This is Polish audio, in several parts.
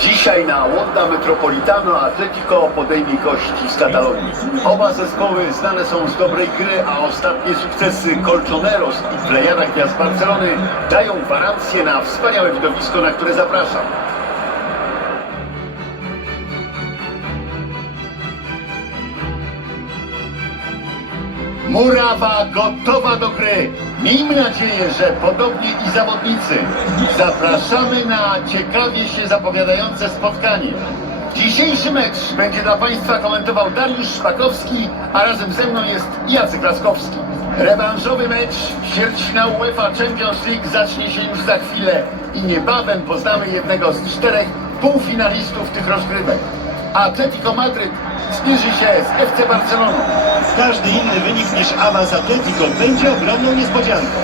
Dzisiaj na Wanda Metropolitano Atletico podejmie kości z Katalonii. Oba zespoły znane są z dobrej gry, a ostatnie sukcesy Colchoneros i Plejada Gwiazd Barcelony dają gwarancję na wspaniałe widowisko, na które zapraszam. Murawa gotowa do gry. Miejmy nadzieję, że podobnie i zawodnicy. Zapraszamy na ciekawie się zapowiadające spotkanie. Dzisiejszy mecz będzie dla Państwa komentował Dariusz Szpakowski, a razem ze mną jest Jacek Laskowski. Rewanżowy mecz ćwierćfinału UEFA Champions League zacznie się już za chwilę i niebawem poznamy jednego z czterech półfinalistów tych rozgrywek. Atletico Madryt zmierzy się z FC Barceloną. Każdy inny wynik niż awans Atletico będzie ogromną niespodzianką.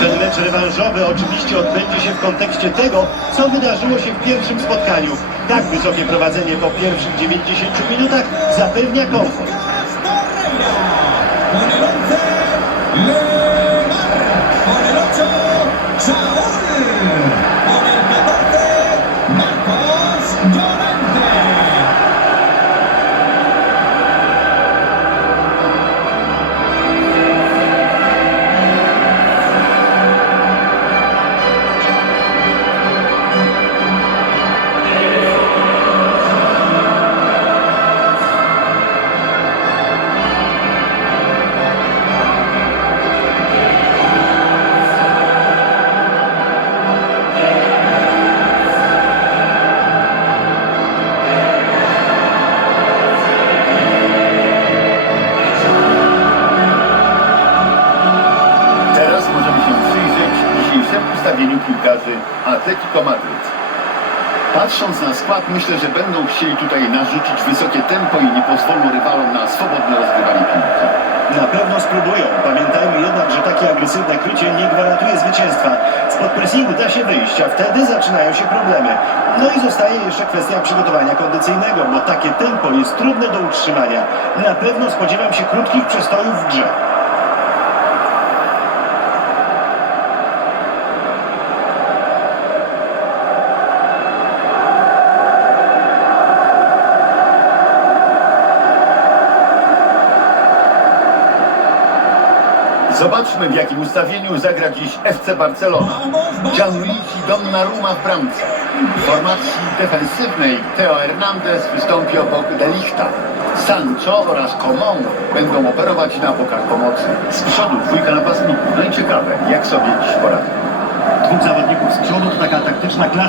Ten mecz rewanżowy oczywiście odbędzie się w kontekście tego, co wydarzyło się w pierwszym spotkaniu. Tak wysokie prowadzenie po pierwszych 90 minutach zapewnia komfort. Dzisiejszemu ustawieniu piłkarzy Atletico Madryt. Patrząc na skład, myślę, że będą chcieli tutaj narzucić wysokie tempo i nie pozwolą rywalom na swobodne rozgrywanie piłki. Na pewno spróbują. Pamiętajmy jednak, że takie agresywne krycie nie gwarantuje zwycięstwa. Spod pressingu da się wyjść, a wtedy zaczynają się problemy. No i zostaje jeszcze kwestia przygotowania kondycyjnego, bo takie tempo jest trudne do utrzymania. Na pewno spodziewam się krótkich przestojów w grze. Zobaczmy w jakim ustawieniu zagra dziś FC Barcelona. Gianluigi Donnarumma w bramce. W formacji defensywnej Teo Hernandez wystąpi obok Delichta. Sancho oraz Coman będą operować na bokach pomocy. Z przodu dwójka napastników. No i ciekawe, jak sobie dziś poradzą. Dwóch zawodników z przodu to taka taktyczna klasa.